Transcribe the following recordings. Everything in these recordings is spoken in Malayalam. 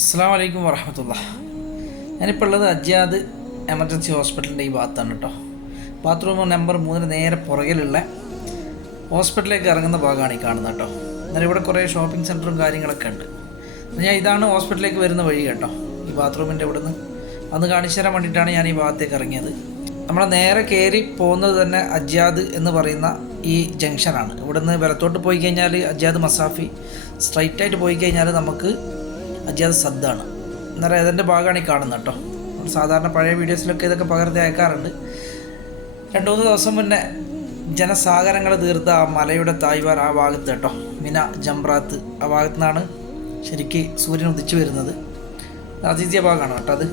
അസ്സാം വലൈക്കും വറഹമത്തുള്ള ഞാനിപ്പോൾ ഉള്ളത് അജ്യാദ് എമർജൻസി ഹോസ്പിറ്റലിന്റെ ഈ ഭാഗത്താണ് കേട്ടോ. ബാത്റൂം നമ്പർ മൂന്നിന് നേരെ പുറകിലുള്ള ഹോസ്പിറ്റലിലേക്ക് ഇറങ്ങുന്ന ഭാഗമാണ് ഈ കാണുന്നത് കേട്ടോ. എന്നാൽ ഇവിടെ കുറേ ഷോപ്പിംഗ് സെന്ററും കാര്യങ്ങളൊക്കെ ഉണ്ട്. ഞാൻ ഇതാണ് ഹോസ്പിറ്റലിലേക്ക് വരുന്ന വഴി കേട്ടോ. ഈ ബാത്റൂമിന്റെ ഇവിടെ നിന്ന് അന്ന് കാണിച്ചു തരാൻ വേണ്ടിയിട്ടാണ് ഞാൻ ഈ ഭാഗത്തേക്ക് ഇറങ്ങിയത്. നമ്മൾ നേരെ കയറി പോകുന്നത് തന്നെ അജ്യാദ് എന്ന് പറയുന്ന ഈ ജംഗ്ഷനാണ്. ഇവിടുന്ന് വലത്തോട്ട് പോയി കഴിഞ്ഞാൽ അജ്യാദ് മസാഫി സ്ട്രൈറ്റായിട്ട് പോയി കഴിഞ്ഞാൽ നമുക്ക് അജ്യാദ് സദ്ദാണ്. എന്നാൽ അതിന്റെ ഭാഗമാണ് ഈ കാണുന്നത് കേട്ടോ. സാധാരണ പഴയ വീഡിയോസിലൊക്കെ ഇതൊക്കെ പകർത്തി അയക്കാറുണ്ട്. രണ്ട് മൂന്ന് ദിവസം മുന്നേ ജനസാഗരങ്ങൾ തീർത്ത ആ മലയുടെ തായ്വാർ ആ ഭാഗത്ത് കേട്ടോ. മിന ജംറാത്ത് ആ ഭാഗത്തു നിന്നാണ് ശരിക്ക് സൂര്യൻ ഉദിച്ചു വരുന്നത്. ആതിഥ്യ ഭാഗമാണ് കേട്ടോ അത്.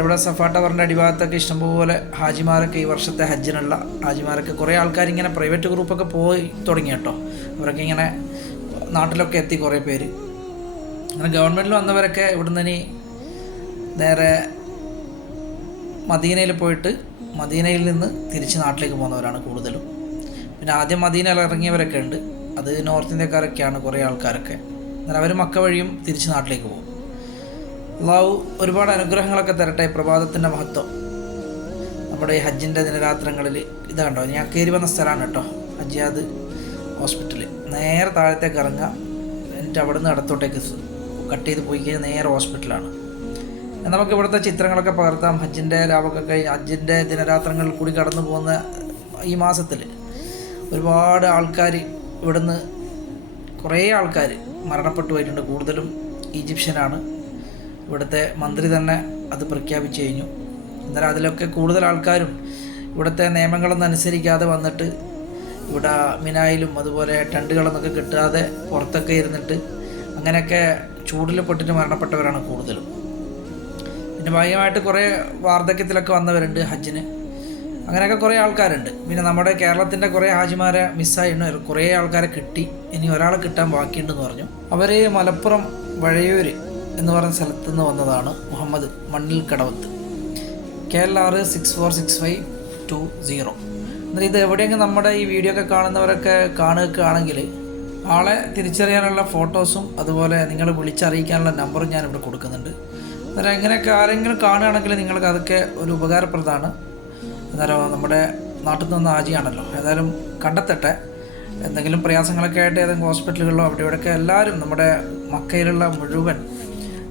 ഇവിടെ സഫാ ടവറിന്റെ അടിഭാഗത്തൊക്കെ ഇഷ്ടംപോലെ ഹാജിമാരൊക്കെ ഈ വർഷത്തെ ഹജ്ജിനുള്ള ഹാജിമാരൊക്കെ കുറേ ആൾക്കാർ ഇങ്ങനെ പ്രൈവറ്റ് ഗ്രൂപ്പൊക്കെ പോയി തുടങ്ങി കേട്ടോ. അവരൊക്കെ ഇങ്ങനെ നാട്ടിലൊക്കെ എത്തി കുറേ പേര്. ഗവൺമെന്റിൽ വന്നവരൊക്കെ ഇവിടുന്ന് ഇനി നേരെ മദീനയിൽ പോയിട്ട് മദീനയിൽ നിന്ന് തിരിച്ച് നാട്ടിലേക്ക് പോകുന്നവരാണ് കൂടുതലും. പിന്നെ ആദ്യം മദീനയിൽ ഇറങ്ങിയവരൊക്കെ ഉണ്ട്. അത് നോർത്ത് ഇന്ത്യക്കാരൊക്കെയാണ് കുറേ ആൾക്കാരൊക്കെ. എന്നാൽ അവർ മക്ക വഴിയും തിരിച്ച് നാട്ടിലേക്ക് പോകും. അള്ളാഹു ഒരുപാട് അനുഗ്രഹങ്ങളൊക്കെ തരട്ടെ പ്രഭാതത്തിന്റെ മഹത്വം. നമ്മുടെ ഈ ഹജ്ജിന്റെ ദിനരാത്രങ്ങളിൽ ഇത് കണ്ടോ? ഞാൻ കയറി വന്ന സ്ഥലമാണ് കേട്ടോ. ഹജ്ജിയാദ് ഹോസ്പിറ്റൽ നേരെ താഴത്തേക്ക് ഇറങ്ങുക. എന്നിട്ട് അവിടെ നിന്ന് ഇടത്തോട്ടേക്ക് കട്ട് ചെയ്ത് പോയി കഴിഞ്ഞാൽ നേരെ ഹോസ്പിറ്റലാണ്. നമുക്ക് ഇവിടുത്തെ ചിത്രങ്ങളൊക്കെ പകർത്താം. ഹജ്ജിന്റെ ലാഭമൊക്കെ കഴിഞ്ഞ് ഹജ്ജിന്റെ ദിനരാത്രങ്ങളിൽ കൂടി കടന്നു പോകുന്ന ഈ മാസത്തിൽ ഒരുപാട് ആൾക്കാർ ഇവിടുന്ന് കുറേ ആൾക്കാർ മരണപ്പെട്ടു പോയിട്ടുണ്ട്. കൂടുതലും ഈജിപ്ഷ്യനാണ്. ഇവിടുത്തെ മന്ത്രി തന്നെ അത് പ്രഖ്യാപിച്ചു കഴിഞ്ഞു. എന്നാൽ അതിലൊക്കെ കൂടുതൽ ആൾക്കാരും ഇവിടുത്തെ നിയമങ്ങളൊന്നും അനുസരിക്കാതെ വന്നിട്ട് ഇവിടെ മിനായിലും അതുപോലെ ടെണ്ടുകളൊന്നൊക്കെ കിട്ടാതെ പുറത്തൊക്കെ ഇരുന്നിട്ട് അങ്ങനെയൊക്കെ ചൂടിൽ പൊട്ടിട്ട് മരണപ്പെട്ടവരാണ് കൂടുതലും. പിന്നെ ഭാഗ്യമായിട്ട് കുറേ വാർദ്ധക്യത്തിലൊക്കെ വന്നവരുണ്ട് ഹജ്ജിന്. അങ്ങനെയൊക്കെ കുറേ ആൾക്കാരുണ്ട്. പിന്നെ നമ്മുടെ കേരളത്തിന്റെ കുറേ ഹാജിമാരെ മിസ്സായിരുന്നു കുറേ ആൾക്കാരെ കിട്ടി. ഇനി ഒരാളെ കിട്ടാൻ ബാക്കിയുണ്ടെന്ന് പറഞ്ഞു. അവർ മലപ്പുറം വഴയൂര് എന്ന് പറഞ്ഞ സ്ഥലത്ത് നിന്ന് വന്നതാണ് മുഹമ്മദ് മണ്ണിൽ കടവത്ത്. K L R six four six five two zero എന്നാൽ ഇത് എവിടെയെങ്കിലും നമ്മുടെ ഈ വീഡിയോ ഒക്കെ കാണുന്നവരൊക്കെ കാണുകയാണെങ്കിൽ ആളെ തിരിച്ചറിയാനുള്ള ഫോട്ടോസും അതുപോലെ നിങ്ങൾ വിളിച്ചറിയിക്കാനുള്ള നമ്പറും ഞാൻ ഇവിടെ കൊടുക്കുന്നുണ്ട്. അന്നേരം എങ്ങനെയൊക്കെ ആരെങ്കിലും കാണുകയാണെങ്കിൽ നിങ്ങൾക്ക് അതൊക്കെ ഒരു ഉപകാരപ്രദമാണ്. അന്നേരം നമ്മുടെ നാട്ടിൽ നിന്ന് ആജിയാണല്ലോ. ഏതായാലും കണ്ടെത്തട്ടെ. എന്തെങ്കിലും പ്രയാസങ്ങളൊക്കെ ആയിട്ട് ഏതെങ്കിലും ഹോസ്പിറ്റലുകളിലോ അവിടെ ഇവിടെയൊക്കെ എല്ലാവരും നമ്മുടെ മക്കയിലുള്ള മുഴുവൻ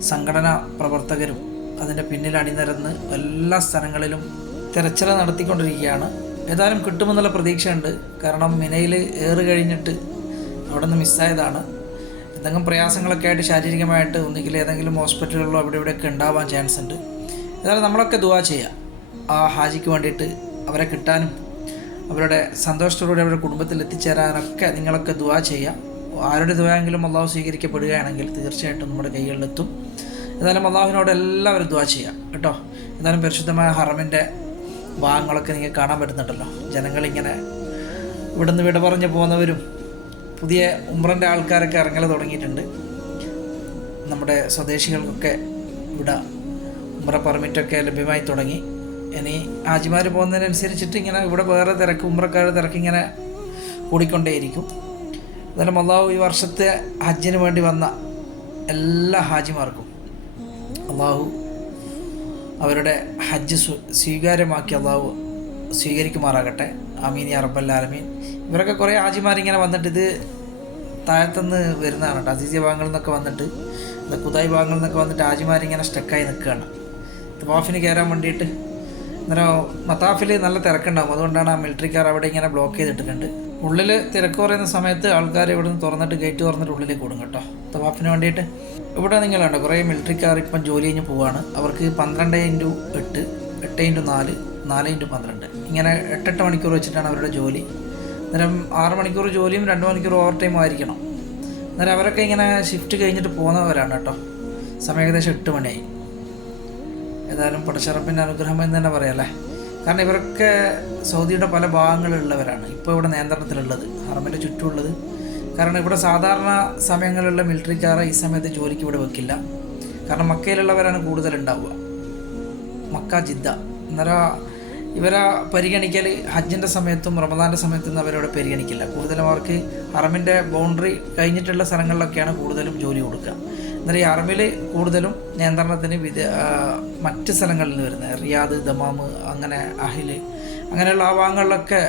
സംഘടനാ പ്രവർത്തകരും അതിന്റെ പിന്നിൽ അണിനിരന്ന് എല്ലാ സ്ഥലങ്ങളിലും തിരച്ചിൽ നടത്തിക്കൊണ്ടിരിക്കുകയാണ്. ഏതായാലും കിട്ടുമെന്നുള്ള പ്രതീക്ഷയുണ്ട്. കാരണം മിനയിൽ ഏറ് കഴിഞ്ഞിട്ട് അവിടെ നിന്ന് മിസ്സായതാണ്. എന്തെങ്കിലും പ്രയാസങ്ങളൊക്കെ ആയിട്ട് ശാരീരികമായിട്ട് ഒന്നുകിൽ ഏതെങ്കിലും ഹോസ്പിറ്റലുകളിലോ അവിടെ ഇവിടെയൊക്കെ ഉണ്ടാവാൻ ചാൻസ് ഉണ്ട്. എന്നാലും നമ്മളൊക്കെ ദുവാ ചെയ്യുക ആ ഹാജിക്ക് വേണ്ടിയിട്ട് അവരെ കിട്ടാനും അവരുടെ സന്തോഷത്തോടുകൂടി അവരുടെ കുടുംബത്തിൽ എത്തിച്ചേരാനൊക്കെ നിങ്ങളൊക്കെ ദുവാ ചെയ്യുക ആരുടെ ദുവായെങ്കിലും അള്ളാഹു സ്വീകരിക്കപ്പെടുകയാണെങ്കിൽ തീർച്ചയായിട്ടും നമ്മുടെ കൈകളിലെത്തും. എന്നാലും അള്ളാഹുവിനോട് എല്ലാവരും ദുവാ ചെയ്യാം. കേട്ടോ? എന്നാലും പരിശുദ്ധമായ ഹറമിന്റെ ഭാഗങ്ങളൊക്കെ നിങ്ങൾക്ക് കാണാൻ പറ്റുന്നുണ്ടല്ലോ. ജനങ്ങളിങ്ങനെ ഇവിടുന്ന് വിട പറഞ്ഞു പോകുന്നവരും പുതിയ ഉമ്രന്റെ ആൾക്കാരൊക്കെ ഇറങ്ങൽ തുടങ്ങിയിട്ടുണ്ട്. നമ്മുടെ സ്വദേശികൾക്കൊക്കെ ഇവിടെ ഉമ്ര പെർമിറ്റൊക്കെ ലഭ്യമായി തുടങ്ങി. ഇനി ഹാജിമാർ പോകുന്നതിനനുസരിച്ചിട്ട് ഇങ്ങനെ ഇവിടെ വേറെ തിരക്ക് ഉമ്രക്കാരുടെ തിരക്ക് ഇങ്ങനെ കൂടിക്കൊണ്ടേയിരിക്കും. എന്നാലും അള്ളാഹു ഈ വർഷത്തെ ഹജ്ജിന് വേണ്ടി വന്ന എല്ലാ ഹാജിമാർക്കും അള്ളാഹു അവരുടെ ഹജ്ജ് സ്വ- സ്വീകാര്യമാക്കി അള്ളാഹു സ്വീകരിക്കുമാറാകട്ടെ. അമീൻ യാ ആലമീൻ. ഇവരൊക്കെ കുറേ ഹാജിമാരിങ്ങനെ വന്നിട്ട് ഇത് താഴത്തുനിന്ന് വരുന്നതാണ് കേട്ടോ. അസീസിയ ഭാഗങ്ങളിൽ നിന്നൊക്കെ വന്നിട്ട് കുതായി ഭാഗങ്ങളിൽ നിന്നൊക്കെ വന്നിട്ട് ആജിമാരിങ്ങനെ സ്റ്റക്കായി നിൽക്കുകയാണ്. തവാഫിന് കയറാൻ വേണ്ടിയിട്ട് അന്നേരം മത്താഫിൽ നല്ല തിരക്കുണ്ടാവും അതുകൊണ്ടാണ് ആ മിലിറ്ററിക്കാർ അവിടെ ഇങ്ങനെ ബ്ലോക്ക് ചെയ്തിട്ടുണ്ട് ഉള്ളിൽ തിരക്ക് പറയുന്ന സമയത്ത് ആൾക്കാർ ഇവിടെ നിന്ന് തുറന്നിട്ട് ഗേറ്റ് തുറന്നിട്ട് ഉള്ളിലേക്ക് കൂടും കേട്ടോ. തവാഫിന് വേണ്ടിയിട്ട് ഇവിടെ നിങ്ങൾ കണ്ടോ കുറേ മിലിറ്ററിക്കാർ ഇപ്പം ജോലി കഴിഞ്ഞ് പോവുകയാണ് അവർക്ക് പന്ത്രണ്ട് ഇന്റു എട്ട് എട്ട് ഇന്റു നാല് നാല് ഇന്റു പന്ത്രണ്ട്. ഇങ്ങനെ എട്ടെട്ട് മണിക്കൂർ വെച്ചിട്ടാണ് അവരുടെ ജോലി. അന്നേരം ആറ് മണിക്കൂർ ജോലിയും രണ്ട് മണിക്കൂർ ഓവർ ടൈം ആയിരിക്കണം. അന്നേരം അവരൊക്കെ ഇങ്ങനെ ഷിഫ്റ്റ് കഴിഞ്ഞിട്ട് പോകുന്നവരാണ് കേട്ടോ. സമയം ഏകദേശം എട്ട് മണിയായി. ഏതായാലും പടച്ചറപ്പിന്റെ അനുഗ്രഹം എന്ന് തന്നെ പറയാമല്ലേ കാരണം ഇവരൊക്കെ സൗദിയുടെ പല ഭാഗങ്ങളിലുള്ളവരാണ്. ഇപ്പോൾ ഇവിടെ നിയന്ത്രണത്തിലുള്ളത്. ഹറമിന്റെ ചുറ്റുമുള്ളത്. കാരണം ഇവിടെ സാധാരണ സമയങ്ങളിലുള്ള മിലിറ്ററിക്കാർ ഈ സമയത്ത് ജോലിക്ക് ഇവിടെ വെക്കില്ല. കാരണം മക്കയിലുള്ളവരാണ് കൂടുതലുണ്ടാവുക. Mecca Jeddah. അന്നേരം ഇവരെ പരിഗണിക്കൽ ഹജ്ജിന്റെ സമയത്തും റമദാന്റെ സമയത്തും അവരവിടെ പരിഗണിക്കില്ല. കൂടുതലും അവർക്ക് അറമിന്റെ ബൗണ്ടറി കഴിഞ്ഞിട്ടുള്ള സ്ഥലങ്ങളിലൊക്കെയാണ് കൂടുതലും ജോലി കൊടുക്കുക. എന്നാൽ ഈ അറമിൽ കൂടുതലും നിയന്ത്രണത്തിന് വിദ മറ്റ് സ്ഥലങ്ങളിൽ നിന്ന് വരുന്നത്. റിയാദ് ദമാമ് അങ്ങനെ അഹിൽ അങ്ങനെയുള്ള ആ ഭാഗങ്ങളിലൊക്കെ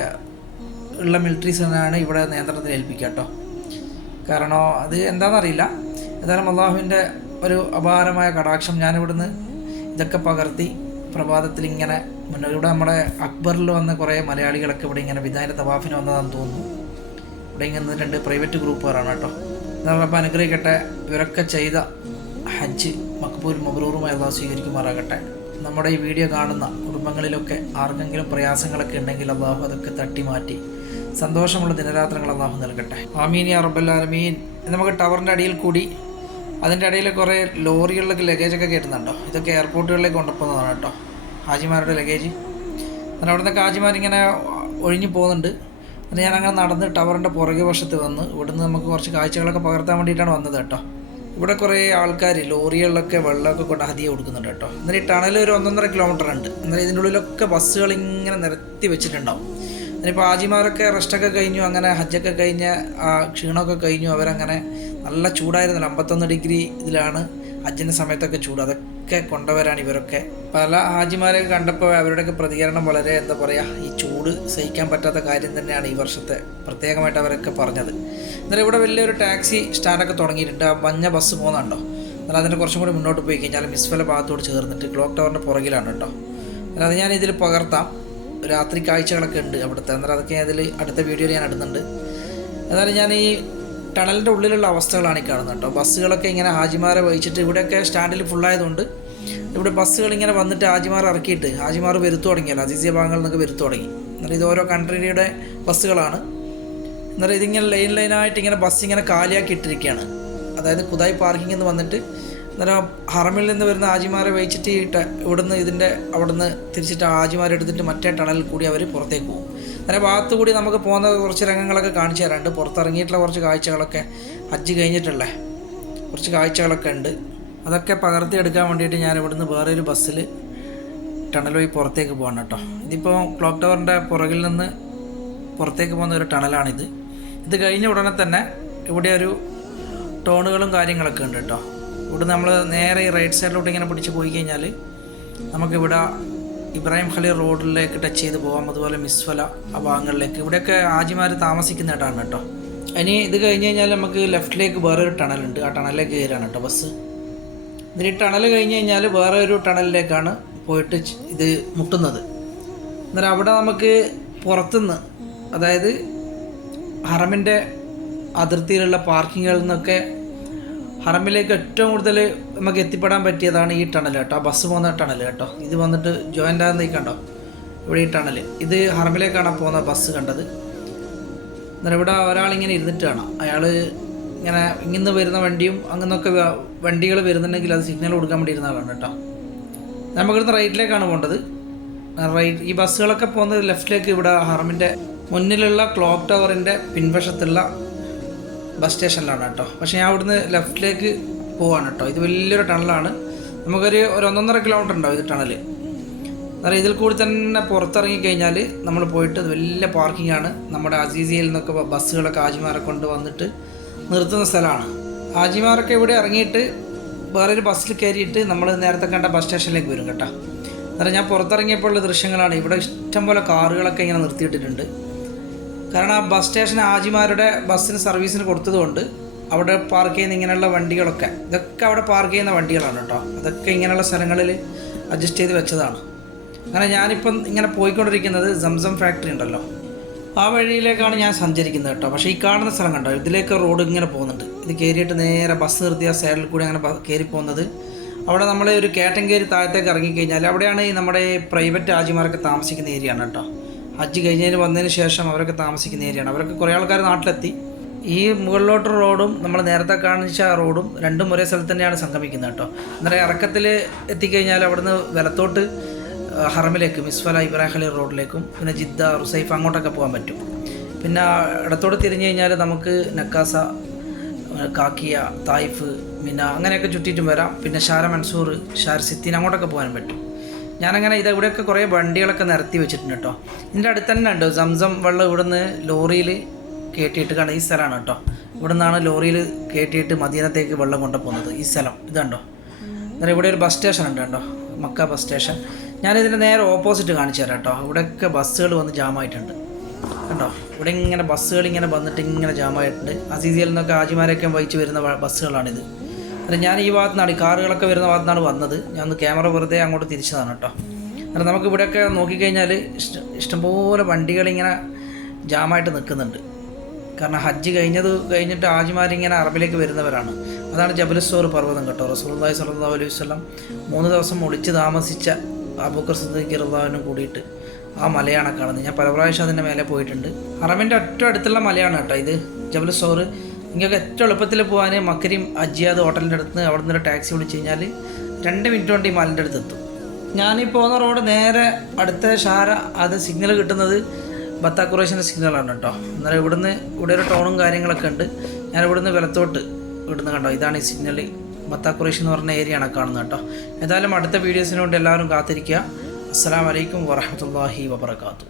ഉള്ള മിലിറ്ററീസിനാണ് ഇവിടെ നിയന്ത്രണത്തിന് ഏൽപ്പിക്കുക കേട്ടോ. കാരണം അത് എന്താണെന്നറിയില്ല. ഏതായാലും അള്ളാഹുവിന്റെ ഒരു അപാരമായ കടാക്ഷം ഞാനിവിടുന്ന് ഇതൊക്കെ പകർത്തി പ്രഭാതത്തിൽ ഇങ്ങനെ മുന്നേ ഇവിടെ നമ്മുടെ അക്ബറിൽ വന്ന കുറേ മലയാളികളൊക്കെ ഇവിടെ ഇങ്ങനെ വിധാന തവാഫിന് വന്നതാണെന്ന് തോന്നുന്നു. ഇവിടെ ഇങ്ങനെ രണ്ട് പ്രൈവറ്റ് ഗ്രൂപ്പുകാരാണ് കേട്ടോ. നമ്മളപ്പോൾ അനുഗ്രഹിക്കട്ടെ ഇവരൊക്കെ ചെയ്ത ഹജ്ജ് മക്ബൂൽ മബ്രൂറുമായി അള്ളാഹ് സ്വീകരിക്കുമാറാകട്ടെ. നമ്മുടെ ഈ വീഡിയോ കാണുന്ന കുടുംബങ്ങളിലൊക്കെ ആർക്കെങ്കിലും പ്രയാസങ്ങളൊക്കെ ഉണ്ടെങ്കിൽ അള്ളാഹു അതൊക്കെ തട്ടി മാറ്റി സന്തോഷമുള്ള ദിനരാത്രങ്ങൾ അള്ളാഹു നൽകട്ടെ. ആമീൻ യാ നമുക്ക് ടവറിന്റെ അടിയിൽ കൂടി അതിന്റെ ഇടയിൽ കുറേ ലോറികളിലൊക്കെ ലഗേജൊക്കെ കയറ്റുന്നുണ്ടോ? ഇതൊക്കെ എയർപോർട്ടുകളിലേക്ക് കൊണ്ടുപോകുന്നതാണ് കേട്ടോ. ഹാജിമാരുടെ ലഗേജ് അങ്ങനെ അവിടുന്ന് ഹാജിമാരിങ്ങനെ ഒഴിഞ്ഞു പോകുന്നുണ്ട്. എന്നിട്ട് ഞാൻ അങ്ങനെ നടന്ന് ടവറിന്റെ പുറകെ വശത്ത് വന്ന് ഇവിടുന്ന് നമുക്ക് കുറച്ച് കാഴ്ചകളൊക്കെ പകർത്താൻ വേണ്ടിയിട്ടാണ് വന്നത് കേട്ടോ. ഇവിടെ കുറേ ആൾക്കാർ ലോറികളിലൊക്കെ വെള്ളമൊക്കെ കൊണ്ട് ഹതിയെ കൊടുക്കുന്നുണ്ട് കേട്ടോ. എന്നിട്ട് ഈ ടണൽ ഒരു ഒന്നൊന്നര കിലോമീറ്റർ ഉണ്ട്. എന്നാൽ ഇതിന്റെ ഉള്ളിലൊക്കെ ബസ്സുകൾ ഇങ്ങനെ നിരത്തി വെച്ചിട്ടുണ്ടാവും. അതിനിപ്പോൾ ആജിമാരൊക്കെ റെസ്റ്റൊക്കെ കഴിഞ്ഞു അങ്ങനെ ഹജ്ജൊക്കെ കഴിഞ്ഞ് ആ ക്ഷീണമൊക്കെ കഴിഞ്ഞു. അവരങ്ങനെ നല്ല ചൂടായിരുന്നല്ലോ. അമ്പത്തൊന്ന് ഡിഗ്രി ഇതിലാണ്. ഹജ്ജിന്റെ സമയത്തൊക്കെ ചൂട്. അതൊക്കെ കൊണ്ടുവരാണ് ഇവരൊക്കെ. പല ഹാജിമാരെ കണ്ടപ്പോൾ അവരുടെയൊക്കെ പ്രതികരണം വളരെ എന്താ പറയുക ഈ ചൂട് സഹിക്കാൻ പറ്റാത്ത കാര്യം തന്നെയാണ് ഈ വർഷത്തെ പ്രത്യേകമായിട്ട് അവരൊക്കെ പറഞ്ഞത്. എന്നാലും ഇവിടെ വലിയൊരു ടാക്സി സ്റ്റാൻഡൊക്കെ തുടങ്ങിയിട്ടുണ്ട്. ആ മഞ്ഞ ബസ് പോകുന്നുണ്ടോ? എന്നാൽ അതിന്റെ കുറച്ചും കൂടി മുന്നോട്ട് പോയി കഴിഞ്ഞാൽ മിസ്ഫല ഭാഗത്തോട് ചേർന്നിട്ട് ക്ലോക്ക് ടവറിന്റെ പുറകിലാണ് കേട്ടോ. എന്നാൽ അത് ഞാൻ ഇതിൽ പകർത്താം. രാത്രി കാഴ്ചകളൊക്കെ ഉണ്ട് അവിടുത്തെ. എന്നാൽ അതൊക്കെ അതിൽ അടുത്ത വീഡിയോയിൽ ഞാൻ ഇടുന്നുണ്ട്. എന്നാലും ഞാൻ ഈ ടണലിന്റെ ഉള്ളിലുള്ള അവസ്ഥകളാണ് ഈ കാണുന്നത് കേട്ടോ. ബസ്സുകളൊക്കെ ഇങ്ങനെ ഹാജിമാരെ വഹിച്ചിട്ട് ഇവിടെയൊക്കെ സ്റ്റാൻഡിൽ ഫുള്ളായതുകൊണ്ട് ഇവിടെ ബസ്സുകൾ ഇങ്ങനെ വന്നിട്ട് ഹാജിമാർ ഇറക്കിയിട്ട് ഹാജിമാർ വരുത്തു തുടങ്ങിയല്ലോ. അസീസിയ ഭാഗങ്ങളിൽ നിന്നൊക്കെ വരുത്തു തുടങ്ങി. എന്നാൽ ഇത് ഓരോ കൺട്രിയുടെ ബസ്സുകളാണ്. എന്നാലും ഇതിങ്ങനെ ലൈൻ ലൈനായിട്ട് ഇങ്ങനെ ബസ് ഇങ്ങനെ കാലിയാക്കി ഇട്ടിരിക്കുകയാണ്. അതായത് കുതായി പാർക്കിംഗ് എന്ന് വന്നിട്ട് അന്നേരം ഹറമിൽ നിന്ന് വരുന്ന ആജിമാരെ വഹിച്ചിട്ട് ഇവിടുന്ന് ഇതിന്റെ അവിടുന്ന് തിരിച്ചിട്ട് ആജിമാരെ എടുത്തിട്ട് മറ്റേ ടണലിൽ കൂടി അവർ പുറത്തേക്ക് പോകും. അങ്ങനെ ഭാഗത്ത് കൂടി നമുക്ക് പോകുന്ന കുറച്ച് രംഗങ്ങളൊക്കെ കാണിച്ചു തരാറുണ്ട് പുറത്തിറങ്ങിയിട്ടുള്ള കുറച്ച് കാഴ്ചകളൊക്കെ ഹജ്ജ് കഴിഞ്ഞിട്ടുള്ള കുറച്ച് കാഴ്ചകളൊക്കെ ഉണ്ട്. അതൊക്കെ പകർത്തിയെടുക്കാൻ വേണ്ടിയിട്ട് ഞാൻ ഇവിടുന്ന് വേറൊരു ബസ്സിൽ ടണൽ വഴി പുറത്തേക്ക് പോകണം കേട്ടോ. ഇതിപ്പോൾ ക്ലോക്ക് ടവറിന്റെ പുറകിൽ നിന്ന് പുറത്തേക്ക് പോകുന്ന ഒരു ടണലാണിത്. ഇത് കഴിഞ്ഞ ഉടനെ തന്നെ ഇവിടെ ഒരു ടോണുകളും കാര്യങ്ങളൊക്കെ ഉണ്ട് കേട്ടോ. ഇവിടെ നമ്മൾ നേരെ ഈ റൈറ്റ് സൈഡിലോട്ട് ഇങ്ങനെ പിടിച്ച് പോയി കഴിഞ്ഞാൽ നമുക്കിവിടെ ഇബ്രാഹിം ഖലീൽ റോഡിലേക്ക് ടച്ച് ചെയ്ത് പോകാം അതുപോലെ മിസ്വല ആ ഭാഗങ്ങളിലേക്ക്. ഇവിടെയൊക്കെ ആജിമാർ താമസിക്കുന്ന ഇടമാണ് കേട്ടോ. ഇനി ഇത് കഴിഞ്ഞ് കഴിഞ്ഞാൽ നമുക്ക് ലെഫ്റ്റിലേക്ക് വേറൊരു ടണലുണ്ട് ആ ടണലിലേക്ക് കയറാണ് കേട്ടോ ബസ്. ഇതിന് ടണൽ കഴിഞ്ഞ് കഴിഞ്ഞാൽ വേറെ ഒരു ടണലിലേക്കാണ് പോയിട്ട് ഇത് മുട്ടുന്നത്. എന്നാൽ അവിടെ നമുക്ക് പുറത്തുനിന്ന് അതായത് ഹറമിന്റെ അതിർത്തിയിലുള്ള പാർക്കിങ്ങുകളിൽ നിന്നൊക്കെ ഹറമിലേക്ക് ഏറ്റവും കൂടുതൽ നമുക്ക് എത്തിപ്പെടാൻ പറ്റിയതാണ് ഈ ടണൽ കേട്ടോ. ബസ് പോകുന്ന ടണൽ കേട്ടോ. ഇത് വന്നിട്ട് ജോയിന്റ് ആകുന്ന കണ്ടോ ഇവിടെ ഈ ടണൽ ഇത് ഹറമിലേക്കാണ് പോകുന്ന ബസ് കണ്ടത്. എന്നാൽ ഇവിടെ ഒരാളിങ്ങനെ ഇരുന്നിട്ട് കാണാം. അയാൾ ഇങ്ങനെ ഇങ്ങനെ വരുന്ന വണ്ടിയും അങ്ങനൊക്കെ വണ്ടികൾ വരുന്നുണ്ടെങ്കിൽ അത് സിഗ്നൽ കൊടുക്കാൻ വേണ്ടി ഇരുന്ന ആളാണ് കേട്ടോ. നമുക്കിവിടുന്ന് റൈറ്റിലേക്കാണ് പോകേണ്ടത്. റൈറ്റ് ഈ ബസ്സുകളൊക്കെ പോകുന്നത് ലെഫ്റ്റിലേക്ക് ഇവിടെ ഹറമിന്റെ മുന്നിലുള്ള ക്ലോക്ക് ടവറിന്റെ പിൻവശത്തുള്ള ബസ് സ്റ്റേഷനിലാണ് കേട്ടോ. പക്ഷേ ഞാൻ അവിടുന്ന് ലെഫ്റ്റിലേക്ക് പോവാണ് കേട്ടോ. ഇത് വലിയൊരു ടണലാണ് നമുക്കൊരു ഒരു ഒന്നൊന്നര കിലോമീറ്റർ ഉണ്ടാവും ഇത് ടണൽ എന്നാൽ ഇതിൽ കൂടി തന്നെ പുറത്തിറങ്ങി കഴിഞ്ഞാൽ നമ്മൾ പോയിട്ട് വലിയ പാർക്കിംഗ് ആണ്. നമ്മുടെ അസീസിയയിൽ നിന്നൊക്കെ ബസ്സുകളൊക്കെ ആജിമാരെ കൊണ്ട് വന്നിട്ട് നിർത്തുന്ന സ്ഥലമാണ്. ആജിമാരൊക്കെ ഇവിടെ ഇറങ്ങിയിട്ട് വേറൊരു ബസ്സിൽ കയറിയിട്ട് നമ്മൾ നേരത്തെ കണ്ട ബസ് സ്റ്റേഷനിലേക്ക് വരും കേട്ടോ. അന്നേരം ഞാൻ പുറത്തിറങ്ങിയപ്പോഴുള്ള ദൃശ്യങ്ങളാണ്. ഇവിടെ ഇഷ്ടംപോലെ കാറുകളൊക്കെ ഇങ്ങനെ നിർത്തിയിട്ടിട്ടുണ്ട്. കാരണം ആ ബസ് സ്റ്റേഷൻ ആജിമാരുടെ ബസ്സിന് സർവീസിന് കൊടുത്തതുകൊണ്ട് അവിടെ പാർക്ക് ചെയ്യുന്ന ഇങ്ങനെയുള്ള വണ്ടികളൊക്കെ ഇതൊക്കെ അവിടെ പാർക്ക് ചെയ്യുന്ന വണ്ടികളാണ് കേട്ടോ. അതൊക്കെ ഇങ്ങനെയുള്ള സ്ഥലങ്ങളിൽ അഡ്ജസ്റ്റ് ചെയ്ത് വെച്ചതാണ്. അങ്ങനെ ഞാനിപ്പം ഇങ്ങനെ പോയിക്കൊണ്ടിരിക്കുന്നത് സംസം ഫാക്ടറി ഉണ്ടല്ലോ. ആ വഴിയിലേക്കാണ് ഞാൻ സഞ്ചരിക്കുന്നത് കേട്ടോ. പക്ഷേ ഈ കാണുന്ന സ്ഥലം കണ്ടോ? ഇതിലേക്ക് റോഡ് ഇങ്ങനെ പോകുന്നുണ്ട്. ഇത് കയറിയിട്ട് നേരെ ബസ് നിർത്തിയ സൈഡിൽ കൂടി അങ്ങനെ കയറി പോകുന്നത്. അവിടെ നമ്മൾ ഒരു കയറി താഴത്തേക്ക് ഇറങ്ങിക്കഴിഞ്ഞാൽ അവിടെയാണ് നമ്മുടെ പ്രൈവറ്റ് രാജ്യമാരൊക്കെ താമസിക്കുന്ന ഏരിയ ആണ് കേട്ടോ. ഹജ്ജ് കഴിഞ്ഞതിന് വന്നതിന് ശേഷം അവരൊക്കെ താമസിക്കുന്ന ഏരിയയാണ്. അവരൊക്കെ കുറേ ആൾക്കാർ നാട്ടിലെത്തി. ഈ മുകളിലോട്ട് റോഡും നമ്മൾ നേരത്തെ കാണിച്ച റോഡും രണ്ടും ഒരേ സ്ഥലത്ത് തന്നെയാണ് സംഗമിക്കുന്നത് കേട്ടോ. അന്നേരം ഇറക്കത്തിൽ എത്തിക്കഴിഞ്ഞാൽ അവിടുന്ന് വലത്തോട്ട് ഹറമിലേക്കും മിസ്ഫല ഇബ്രാഹിം റോഡിലേക്കും പിന്നെ ജിദ്ദ റുസൈഫ് അങ്ങോട്ടൊക്കെ പോകാൻ പറ്റും. പിന്നെ ഇടത്തോട്ട് തിരിഞ്ഞു കഴിഞ്ഞാൽ നമുക്ക് നക്കാസ കാക്കിയ തായിഫ് മിന അങ്ങനെയൊക്കെ ചുറ്റിയിട്ടും വരാം. പിന്നെ ഷാര മൻസൂർ ഷാർ സിത്തീൻ അങ്ങോട്ടൊക്കെ പോകാൻ പറ്റും. ഞാനങ്ങനെ ഇത് ഇവിടെയൊക്കെ കുറേ വണ്ടികളൊക്കെ നിരത്തി വെച്ചിട്ടുണ്ട് കേട്ടോ. ഇതിന്റെ അടുത്ത് തന്നെ ഉണ്ട്? സംസം വെള്ളം ഇവിടുന്ന് ലോറിയിൽ കയറ്റിയിട്ട് കണ്ട ഈ സ്ഥലമാണ് കേട്ടോ. ഇവിടെ നിന്നാണ് ലോറിയിൽ കയറ്റിയിട്ട് മദീനത്തേക്ക് വെള്ളം കൊണ്ടുപോകുന്നത്. ഈ സ്ഥലം. ഇതുണ്ടോ അന്നേരം ഇവിടെ ഒരു ബസ് സ്റ്റേഷൻ ഉണ്ട് കേട്ടോ മക്ക ബസ് സ്റ്റേഷൻ ഞാനിതിന്റെ നേരെ ഓപ്പോസിറ്റ് കാണിച്ചു തരാം കേട്ടോ. ഇവിടെയൊക്കെ ബസ്സുകൾ വന്ന് ജാമായിട്ടുണ്ട് കണ്ടോ? ഇവിടെ ഇങ്ങനെ ബസ്സുകൾ ഇങ്ങനെ വന്നിട്ട് ഇങ്ങനെ ജാമായിട്ടുണ്ട് അസീസിയിൽ നിന്നൊക്കെ ആജിമാരെയൊക്കെ വഹിച്ച് വരുന്ന ബസ്സുകളാണിത് അന്നേരം ഞാൻ ഈ ഭാഗത്തുനിന്നാണ് ഈ കാറുകളൊക്കെ വരുന്ന ഭാഗത്തുനിന്നാണ് വന്നത്. ഞാൻ ഒന്ന് ക്യാമറ വെറുതെ അങ്ങോട്ട് തിരിച്ചതാണ് കേട്ടോ. അന്നേരം നമുക്ക് ഇവിടെയൊക്കെ നോക്കിക്കഴിഞ്ഞാൽ ഇഷ്ടം ഇഷ്ടംപോലെ വണ്ടികളിങ്ങനെ ജാമായിട്ട് നിൽക്കുന്നുണ്ട്. കാരണം ഹജ്ജ് കഴിഞ്ഞത് കഴിഞ്ഞിട്ട് ആജിമാരിങ്ങനെ അറബിലേക്ക് വരുന്നവരാണ്. അതാണ് ജബലുസ്സോർ പർവതം കേട്ടോ. റസൂർദായ് സ്വല്ലല്ലാഹു അലൈഹി വസല്ലം മൂന്ന് ദിവസം ഒളിച്ച് താമസിച്ച അബൂക്കർ സിദ്ദീഖ് റളിയല്ലാഹുവിനും കൂടിയിട്ട് ആ മലയാണ് കാണുന്നത് ഞാൻ പല പ്രാവശ്യം അതിന്റെ മേലെ പോയിട്ടുണ്ട്. അറബിന്റെ ഏറ്റവും അടുത്തുള്ള മലയാണ് കേട്ടോ ഇത്. ജബലുസ്സോർ നിങ്ങൾക്ക് ഏറ്റവും എളുപ്പത്തിൽ പോകാൻ മക്കരിയും അജിയാദ് ഹോട്ടലിന്റെ അടുത്ത് അവിടെ നിന്ന് ടാക്സി വിളിച്ച് കഴിഞ്ഞാൽ രണ്ട് മിനിറ്റ് കൊണ്ട് ഈ മാലിന്റെ അടുത്ത് എത്തും. ഞാനീ പോകുന്ന റോഡ് നേരെ അടുത്ത ഷാര അത് സിഗ്നൽ കിട്ടുന്നത് ബത്താക്കുറേഷന്റെ സിഗ്നലാണ് കേട്ടോ. എന്നാൽ ഇവിടുന്ന് ഇവിടെ ഒരു ടൗണും കാര്യങ്ങളൊക്കെ ഉണ്ട്. ഞാൻ ഇവിടുന്ന് വിലത്തോട്ട് ഇവിടുന്ന് കണ്ടോ? ഇതാണ് ഈ സിഗ്നൽ ബത്താക്കുറേഷൻ എന്ന് പറഞ്ഞ ഏരിയയാണ് കാണുന്നത് കേട്ടോ. ഏതായാലും അടുത്ത വീഡിയോസിന് വേണ്ടി എല്ലാവരും കാത്തിരിക്കുക. അസ്സാം വലൈക്കും വറഹമത്തല്ലാഹി വബർക്കാത്തു